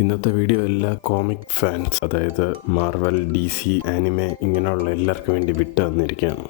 ഇന്നത്തെ വീഡിയോ എല്ലാ comic fans, അതായത് മാർവൽ, DC, ആനിമെ ഇങ്ങനെയുള്ള എല്ലാവർക്കും വേണ്ടി വിട്ടു തന്നിരിക്കുകയാണ്.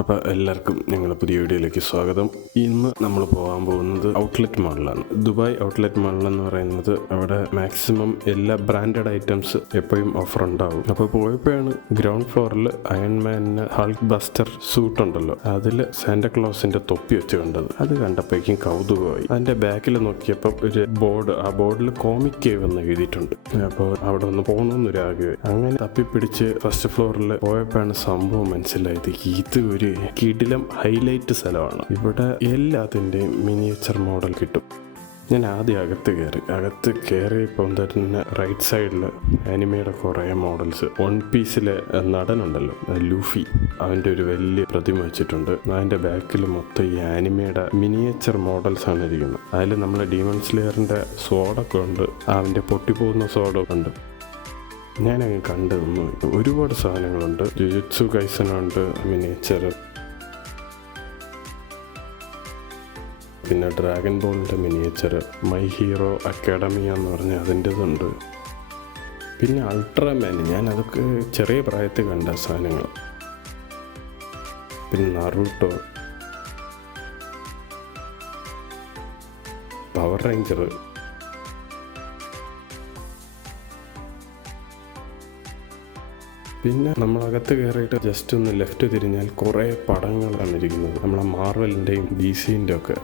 അപ്പോൾ എല്ലാവർക്കും ഞങ്ങളുടെ പുതിയ വീഡിയോയിലേക്ക് സ്വാഗതം. ഇന്ന് നമ്മൾ പോകാൻ പോകുന്നത് ഔട്ട്ലെറ്റ് മാളിലാണ്. ദുബായ് ഔട്ട്ലെറ്റ് മാളിലെന്ന് പറയുന്നത് അവിടെ മാക്സിമം എല്ലാ ബ്രാൻഡഡ് ഐറ്റംസ് എപ്പോഴും ഓഫർ ഉണ്ടാവും. അപ്പോൾ പോയപ്പോഴാണ് ഗ്രൗണ്ട് ഫ്ലോറിൽ അയൺമാനിന് ഹൾക്ക് ബസ്റ്റർ സൂട്ട് ഉണ്ടല്ലോ, അതിൽ സാന്റക്ലോസിന്റെ തൊപ്പി വെച്ച് കണ്ടത്. അത് കണ്ടപ്പോഴേക്കും കൗതുകമായി. അതിന്റെ ബാക്കിൽ നോക്കിയപ്പോൾ ഒരു ബോർഡ്, ആ ബോർഡിൽ കോമിക്കേവ് എന്ന് എഴുതിയിട്ടുണ്ട്. അപ്പോൾ അവിടെ ഒന്ന് പോകണമെന്നൊരു ആഗ്രഹം. അങ്ങനെ തപ്പിപ്പിടിച്ച് ഫസ്റ്റ് ഫ്ലോറിൽ പോയപ്പോഴാണ് സംഭവം മനസ്സിലായത്. ഇത് ഒരു കിടിലം ഹൈലൈറ്റ് സ്ഥലമാണ്. ഇവിടെ എല്ലാത്തിൻ്റെയും മിനിയേച്ചർ മോഡൽ കിട്ടും. ഞാൻ ആദ്യം അകത്ത് കയറിയപ്പോൾ തന്നെ റൈറ്റ് സൈഡിൽ ആനിമയുടെ കുറേ മോഡൽസ്. വൺ പീസിലെ നടനുണ്ടല്ലോ ലൂഫി, അവൻ്റെ ഒരു വലിയ പ്രതിമ വെച്ചിട്ടുണ്ട്. അതിൻ്റെ ബാക്കിൽ മൊത്തം ഈ ആനിമയുടെ മിനിയേച്ചർ മോഡൽസ് ആണ് ഇരിക്കുന്നത്. അതിൽ നമ്മൾ ഡീമൺ സ്ലെയറിൻ്റെ സോഡൊക്കെ ഉണ്ട്, അവൻ്റെ പൊട്ടിപ്പോകുന്ന സോഡൊക്കെ ഉണ്ട്. ഞാനങ്ങ് കണ്ടതൊന്നും ഒരുപാട് സാധനങ്ങളുണ്ട്. ജുജുത്സു കൈസനുണ്ട് മിനിയേച്ചർ, പിന്നെ ഡ്രാഗൺ ബോളിൻ്റെ മിനിയേച്ചർ, മൈ ഹീറോ അക്കാഡമിയ എന്ന് പറഞ്ഞ അതിൻ്റെതുണ്ട്. പിന്നെ അൾട്രാമാൻ, ഞാൻ അതൊക്കെ ചെറിയ പ്രായത്തിൽ കണ്ട സാധനങ്ങൾ. പിന്നെ നറൂട്ടോ, പവർ റേഞ്ചർ. പിന്നെ നമ്മളകത്ത് കയറിയിട്ട് ജസ്റ്റ് ഒന്ന് ലെഫ്റ്റ് തിരിഞ്ഞാൽ കുറേ പടങ്ങളാണ് ഇരിക്കുന്നത്, നമ്മളെ മാർവലിൻ്റെയും DCൻ്റെ ഒക്കെ.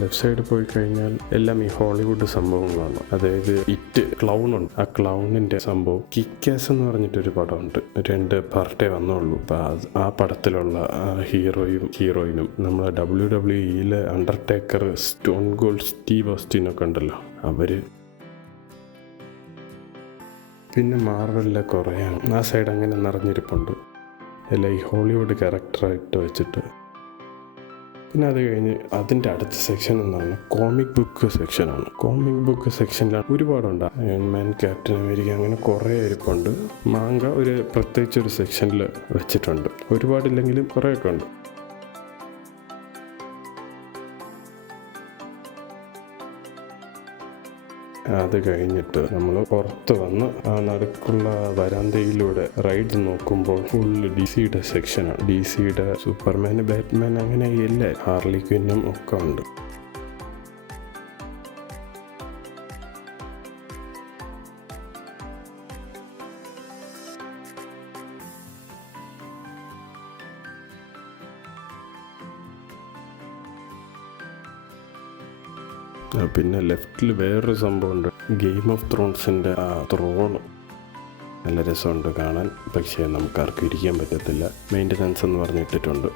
ലെഫ്റ്റ് സൈഡ് പോയി കഴിഞ്ഞാൽ എല്ലാം ഈ ഹോളിവുഡ് സംഭവങ്ങളാണ്. അതായത് ഇറ്റ് ക്ലൗണുണ്ട്, ആ ക്ലൗണിൻ്റെ സംഭവം. കിക്കാസ് എന്ന് പറഞ്ഞിട്ടൊരു പടമുണ്ട്, 2 പാർട്ടേ വന്നുള്ളൂ. അപ്പം ആ പടത്തിലുള്ള ഹീറോയും ഹീറോയിനും നമ്മളെ WWE Undertaker, Stone Cold Steve ഓസ്റ്റിനൊക്കെ ഉണ്ടല്ലോ, അവർ. പിന്നെ മാർവലിലെ കുറേ ആ സൈഡ് അങ്ങനെ നിറഞ്ഞിരിപ്പുണ്ട്, എല്ലാം ഈ ഹോളിവുഡ് ക്യാരക്ടറായിട്ട് വെച്ചിട്ട്. പിന്നെ അത് കഴിഞ്ഞ് അതിൻ്റെ അടുത്ത സെക്ഷൻ എന്നാണ് കോമിക് ബുക്ക് സെക്ഷനാണ്. കോമിക് ബുക്ക് സെക്ഷനിലാണ് ഒരുപാടുണ്ട്. അയൺമാൻ, ക്യാപ്റ്റൻ അമേരിക്ക, അങ്ങനെ കുറേ ഇരിപ്പുണ്ട്. മാങ്ക ഒരു പ്രത്യേകിച്ച് ഒരു സെക്ഷനിൽ വെച്ചിട്ടുണ്ട്. ഒരുപാടില്ലെങ്കിലും കുറേയൊക്കെ ഉണ്ട്. അത് കഴിഞ്ഞിട്ട് നമ്മൾ പുറത്ത് വന്ന് ആ നടുക്കുള്ള വരാന്തയിലൂടെ റൈഡ് നോക്കുമ്പോൾ ഫുള്ള് DCയുടെ സെക്ഷനാണ്. DCയുടെ സൂപ്പർമാൻ, ബാറ്റ്മാൻ, അങ്ങനെ എല്ലാ ഹാർലി ക്വിന്നും ഒക്കെ ഉണ്ട്. പിന്നെ ലെഫ്റ്റിൽ വേറൊരു സംഭവമുണ്ട്, ഗെയിം ഓഫ് ത്രോൺസിൻ്റെ ആ ത്രോണ്. നല്ല രസമുണ്ട് കാണാൻ, പക്ഷേ നമുക്കാർക്കും ഇരിക്കാൻ പറ്റത്തില്ല, മെയിൻ്റനൻസ് എന്ന് പറഞ്ഞിട്ടിട്ടുണ്ട്.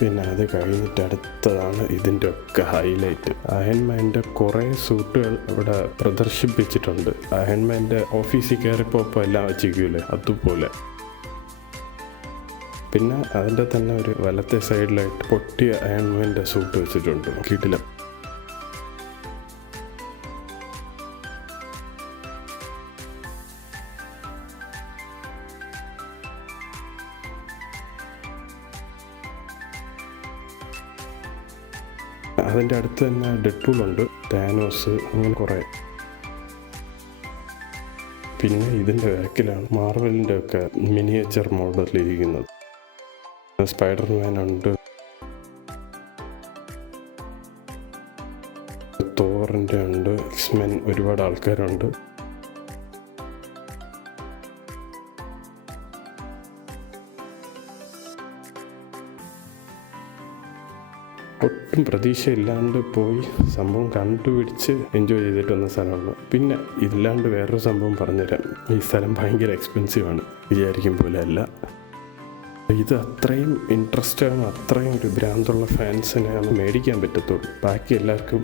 പിന്നെ അത് കഴിഞ്ഞിട്ട് അടുത്തതാണ് ഇതിൻ്റെ ഒക്കെ ഹൈലൈറ്റ്. അയൺമാൻ്റെ കുറേ സൂട്ടുകൾ ഇവിടെ പ്രദർശിപ്പിച്ചിട്ടുണ്ട്. അയൺമാൻ്റെ ഓഫീസിൽ കയറിപ്പോൾ എല്ലാം വെച്ചിരിക്കൂലേ, അതുപോലെ. പിന്നെ അതിൻ്റെ തന്നെ ഒരു വലത്തെ സൈഡിലായിട്ട് പൊട്ടിയ അയൺമാൻ്റെ സൂട്ട് വെച്ചിട്ടുണ്ട്, കിടിലം. അതിൻ്റെ അടുത്ത് തന്നെ ഡെഡ്പൂളുണ്ട്, താനോസ്, അങ്ങനെ കുറേ. പിന്നെ ഇതിൻ്റെ ബാക്കിലാണ് മാർവലിൻ്റെ ഒക്കെ മിനിയേച്ചർ മോഡലിരിക്കുന്നത്. സ്പൈഡർമാൻ ഉണ്ട്, തോറിൻ്റെ ഉണ്ട്, എക്സ്മെൻ, ഒരുപാട് ആൾക്കാരുണ്ട്. ഒട്ടും പ്രതീക്ഷയില്ലാണ്ട് പോയി സംഭവം കണ്ടുപിടിച്ച് എൻജോയ് ചെയ്തിട്ട് വന്ന സ്ഥലമാണ്. പിന്നെ ഇല്ലാണ്ട് വേറൊരു സംഭവം പറഞ്ഞുതരാം. ഈ സ്ഥലം ഭയങ്കര എക്സ്പെൻസീവാണ്, വിചാരിക്കും പോലെ അല്ല. ഇത് അത്രയും ഇൻട്രസ്റ്റാണ്, അത്രയും ഒരു ഭ്രാന്തുള്ള ഫാൻസിനെയാണ് മേടിക്കാൻ പറ്റത്തുള്ളൂ. ബാക്കി എല്ലാവർക്കും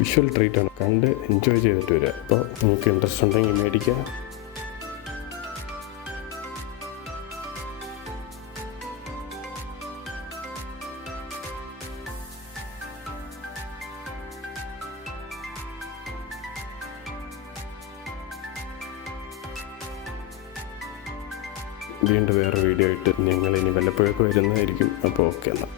വിഷ്വൽ ട്രീറ്റാണ്, കണ്ട് എൻജോയ് ചെയ്തിട്ട് വരിക. അപ്പോൾ നിങ്ങൾക്ക് ഇൻട്രസ്റ്റ് ഉണ്ടെങ്കിൽ മേടിക്കുക. വീണ്ടും വേറെ വീഡിയോ ആയിട്ട് ഞങ്ങൾ ഇനി വല്ലപ്പോഴൊക്കെ വരുന്നതായിരിക്കും. അപ്പോൾ ഓക്കെ എന്നാൽ.